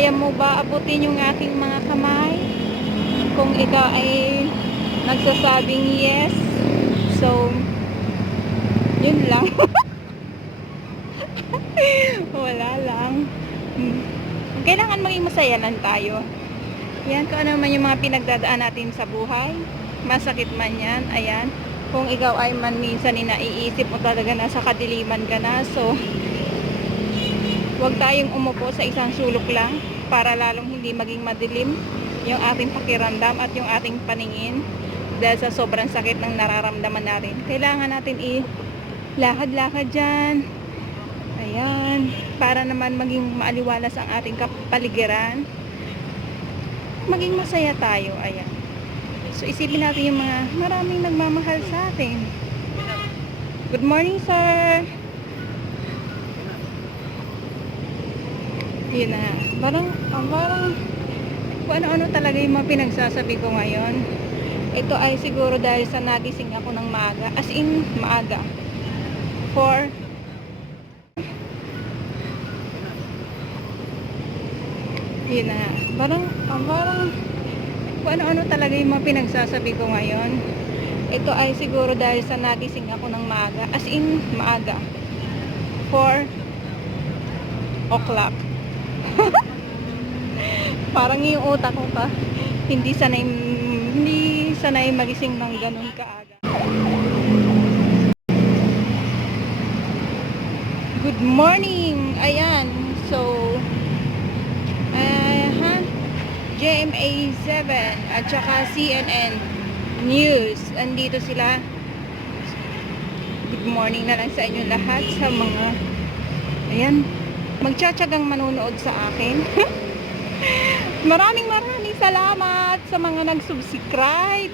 Kaya mo ba abutin yung aking mga kamay? Kung ikaw ay nagsasabing yes, so yun lang. Wala lang. Kailangan maging masaya lang tayo. Yan, kung ano man yung mga pinagdadaan natin sa buhay, masakit man yan, ayan. Kung ikaw ay man minsan naiisip mo talaga na sa kadiliman ka na, so huwag tayong umupo sa isang sulok lang para lalong hindi maging madilim yung ating pakiramdam at yung ating paningin dahil sa sobrang sakit ng nararamdaman natin. Kailangan natin lakad-lakad dyan, ayan, para naman maging maaliwalas ang ating kapaligiran, maging masaya tayo, ayan. So isipin natin yung mga maraming nagmamahal sa atin. Good morning, sir. Yun na, parang kung ano-ano talaga yung mga pinagsasabi ko ngayon. Ito ay siguro dahil sa nagising ako ng maaga, as in maaga, 4. Yun na, parang kung ano-ano talaga yung mga pinagsasabi ko ngayon. Ito ay siguro dahil sa nagising ako ng maaga, as in maaga, 4 o'clock. Parang yung utak ko pa hindi sanay magising ng ganun kaaga. Good morning, ayan. So GMA7 at saka CNN News, andito sila. Good morning na lang sa inyo lahat, sa mga ayan, magtsatsagang manonood sa akin. Maraming salamat sa mga nag-subscribe.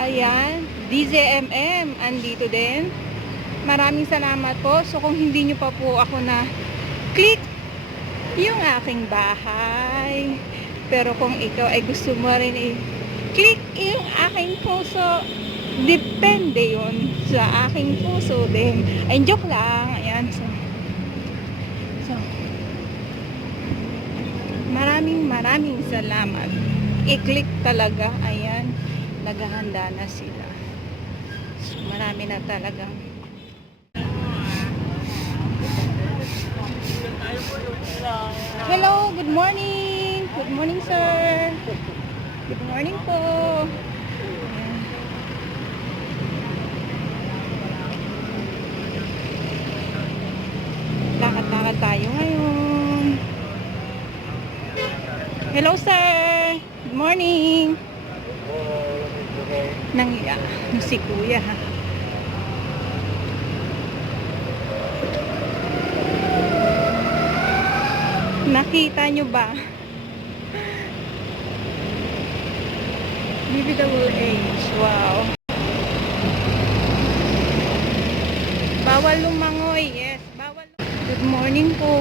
Ayan, DJMM andito din. Maraming salamat po. So kung hindi nyo pa po ako na click yung aking bahay, pero kung ikaw ay gusto mo rin click yung aking puso, depende yun sa aking puso din. Ay, joke lang. Ayan, so maraming salamat. I-click talaga. Ayan, naghahanda na sila. So marami na talagang hello, good morning. Good morning, sir. Good morning po. Lakad-lakad tayo ngayon. Hello, sir. Good morning. Nangiya si kuya, ha. Nakita nyo ba? BBWH. Wow. Bawal lumangoy. Yes, bawal. Good morning po.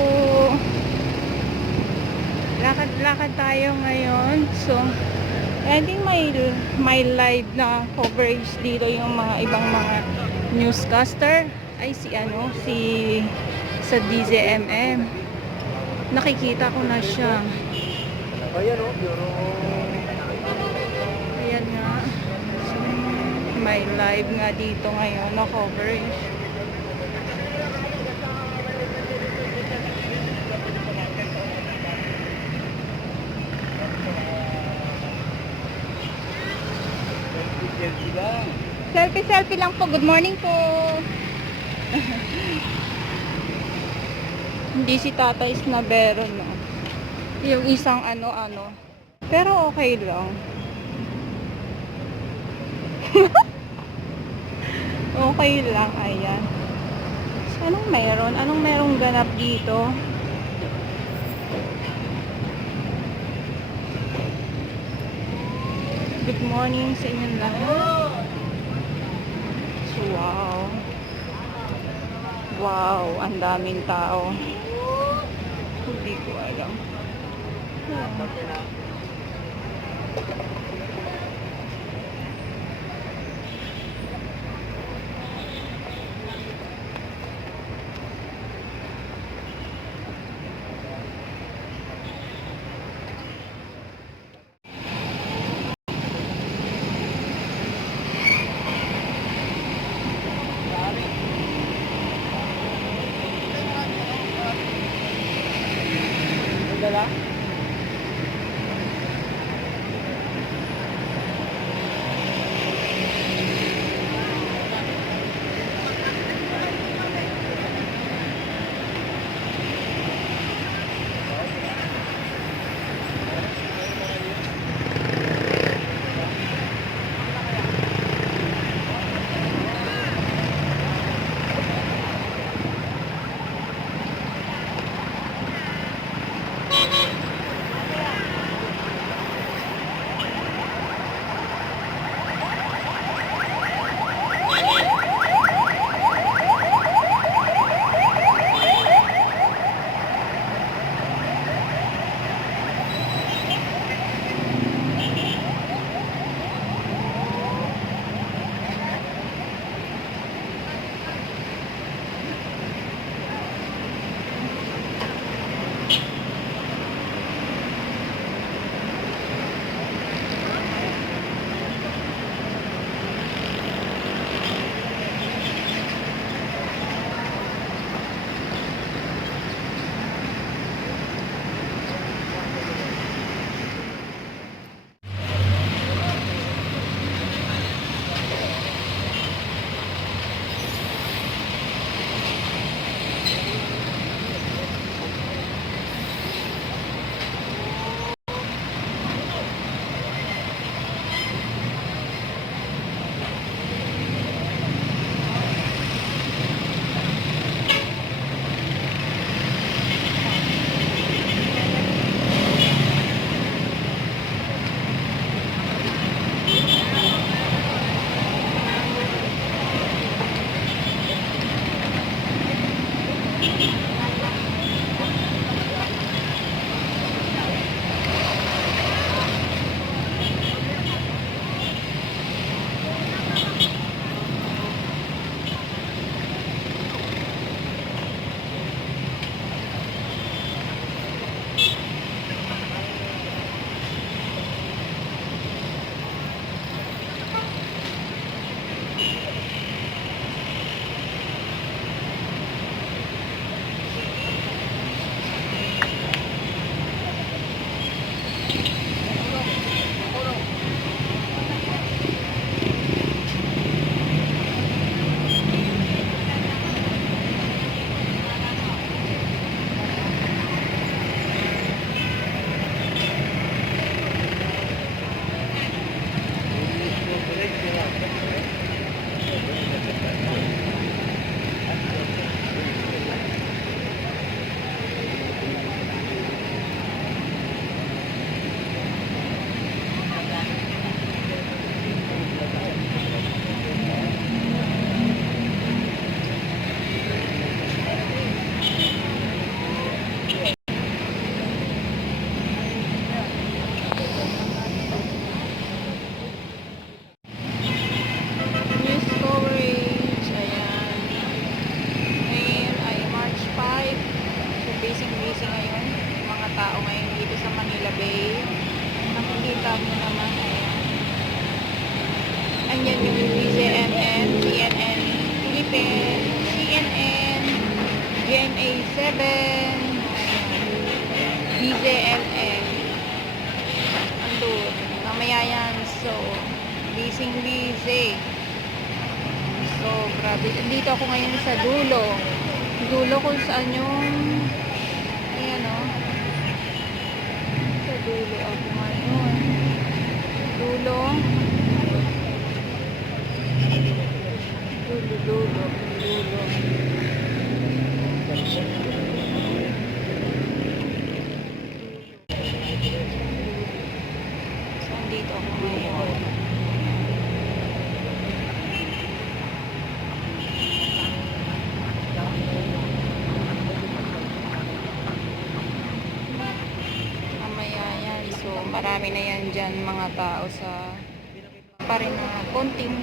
Lakad-lakad tayo ngayon. So, I think may live na coverage dito yung mga ibang mga newscaster. Ay, si sa DZMM. Nakikita ko na siya. Ayan nga. So, may live nga dito ngayon na coverage. Selfie lang po. Good morning po. Hindi si Tatay Snabero, no. Yung isang ano. Pero okay lang. Okay lang, ayan. So, anong meron? Anong merong ganap dito? Good morning sa inyong lahat. So, wow, ang daming tao. Hindi ko alam. dala? News coverage, ayan. Ngayon ay March 5. So, busy ngayon. Yung mga tao ngayon dito sa Manila Bay. Nakikita mo naman, ayan. Ayan yung BZMN, CNN, Philippines, CNN, GMA7, BZLN. Andun. Mamaya yan. So, busy. So, grabe. Dito ako ngayon sa dulo. Dulo kung saan yung ayan o. Sa dulo ako ngayon. Dulo. Dulo. So, dito ako ngayon. Marami na yan dyan mga tao sa pa rin na konting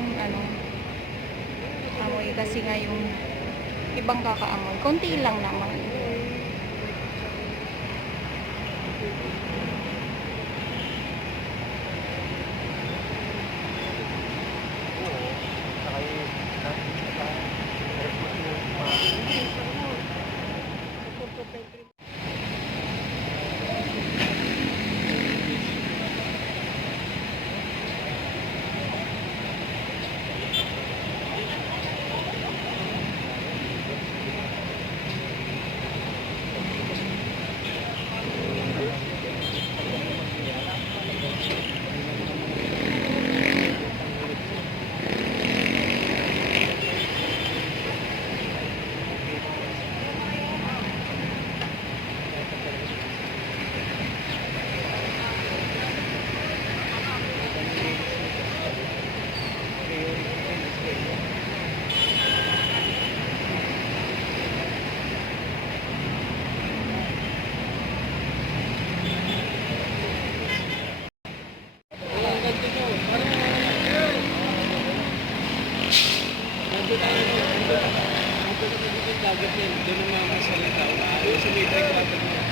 amoy kasi nga yung ibang kakaamoy konti lang naman. doon ang mga salita, umaayos sa may break water niya.